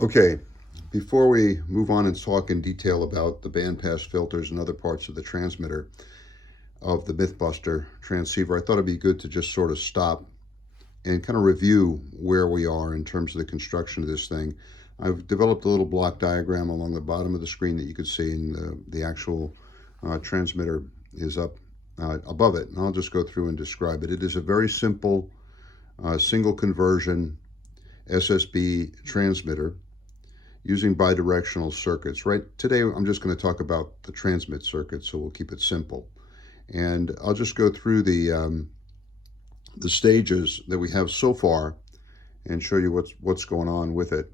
Okay, before we move on and talk in detail about the bandpass filters and other parts of the transmitter of the Mythbuster transceiver, I thought it'd be good to just sort of stop and kind of review where we are in terms of the construction of this thing. I've developed a little block diagram along the bottom of the screen that you could see, and the actual transmitter is up above it, and I'll just go through and describe it. It is a very simple single conversion Ssb transmitter using bidirectional circuits. Right today, I'm just going to talk about the transmit circuit, so we'll keep it simple. And I'll just go through the stages that we have so far and show you what's going on with it.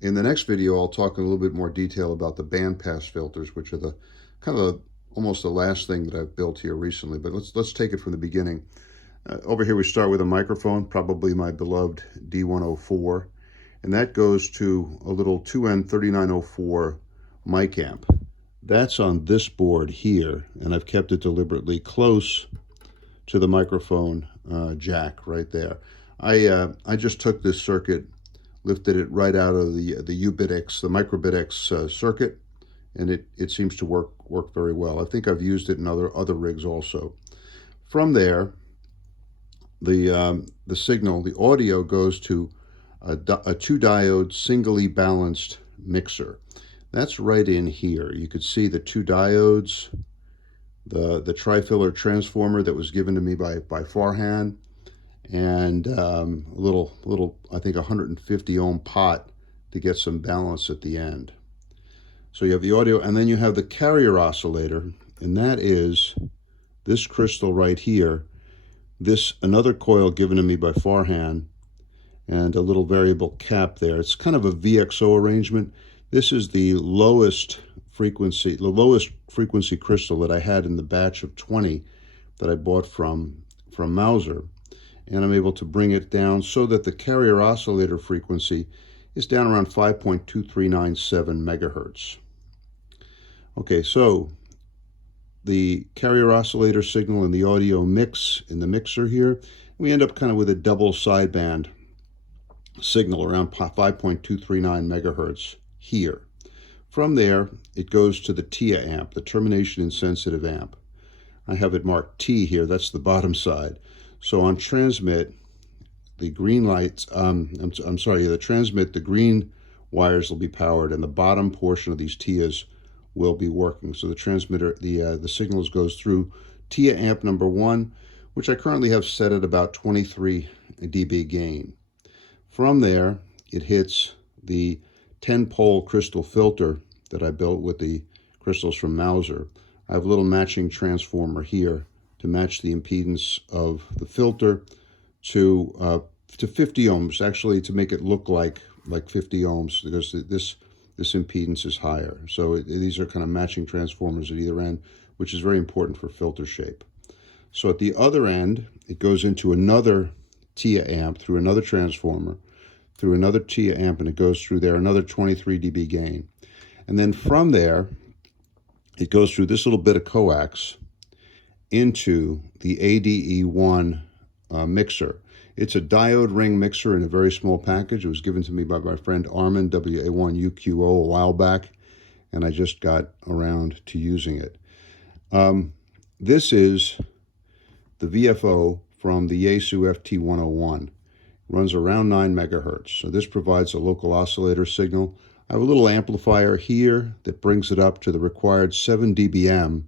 In the next video, I'll talk in a little bit more detail about the bandpass filters, which are the kind of almost the last thing that I've built here recently. But let's take it from the beginning. Over here, we start with a microphone, probably my beloved D104. And that goes to a little 2N3904 mic amp. That's on this board here, and I've kept it deliberately close to the microphone jack right there. I just took this circuit, lifted it right out of the UBitX, the microBitX circuit, and it seems to work very well. I think I've used it in other rigs also. From there, the signal, the audio goes to a 2-diode singly balanced mixer. That's right in here. You could see the 2 diodes, the tri-filler transformer that was given to me by Farhan, and a little I think 150 ohm pot to get some balance at the end. So you have the audio, and then you have the carrier oscillator, and that is this crystal right here. This another coil given to me by Farhan, and a little variable cap there. It's kind of a VXO arrangement. This is the lowest frequency crystal that I had in the batch of 20 that I bought from Mauser. And I'm able to bring it down so that the carrier oscillator frequency is down around 5.2397 megahertz. Okay, so the carrier oscillator signal and the audio mix in the mixer here, we end up kind of with a double sideband signal around 5.239 megahertz here. From there, it goes to the TIA amp, the Termination Insensitive Amp. I have it marked T here, that's the bottom side. So on transmit, the green lights, the transmit, the green wires will be powered, and the bottom portion of these TIAs will be working. So the transmitter, the signals goes through TIA amp number 1, which I currently have set at about 23 dB gain. From there, it hits the 10-pole crystal filter that I built with the crystals from Mauser. I have a little matching transformer here to match the impedance of the filter to 50 ohms, actually to make it look like 50 ohms, because this impedance is higher. So these are kind of matching transformers at either end, which is very important for filter shape. So at the other end, it goes into another TIA amp through another transformer, through another TIA amp, and it goes through there, another 23 dB gain. And then from there, it goes through this little bit of coax into the ADE1 mixer. It's a diode ring mixer in a very small package. It was given to me by my friend Armin, WA1UQO, a while back, and I just got around to using it. This is the VFO from the Yaesu FT101. Runs around 9 megahertz. So this provides a local oscillator signal. I have a little amplifier here that brings it up to the required 7 dBm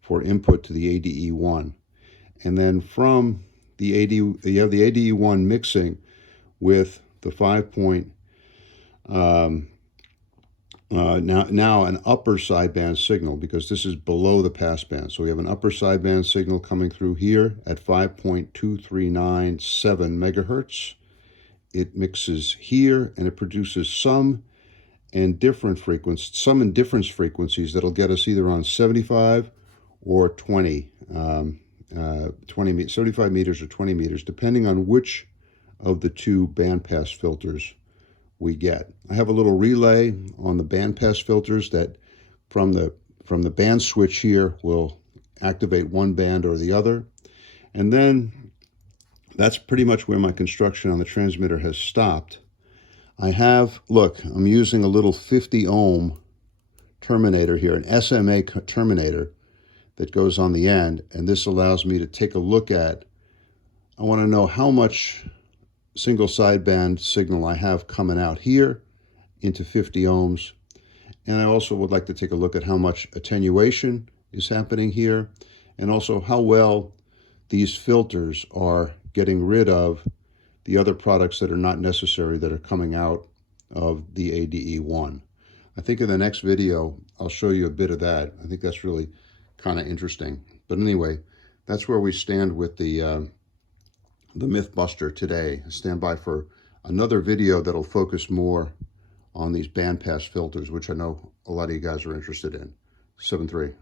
for input to the ADE1. And then from the you have the ADE1 mixing with the 5 point, now an upper sideband signal, because this is below the passband. So we have an upper sideband signal coming through here at 5.2397 megahertz. It mixes here, and it produces some indifference frequencies that'll get us either on 75 or 20, 75 meters or 20 meters, depending on which of the two bandpass filters we get. I have a little relay on the bandpass filters that from the band switch here will activate one band or the other. And then that's pretty much where my construction on the transmitter has stopped. I have, look, I'm using a little 50 ohm terminator here, an SMA terminator that goes on the end, and this allows me to take a look at, I want to know how much single sideband signal I have coming out here into 50 ohms, and I also would like to take a look at how much attenuation is happening here, and also how well these filters are getting rid of the other products that are not necessary that are coming out of the ADE1. I think in the next video, I'll show you a bit of that. I think that's really kind of interesting. But anyway, that's where we stand with the Mythbuster today. Stand by for another video that'll focus more on these bandpass filters, which I know a lot of you guys are interested in. 7-3.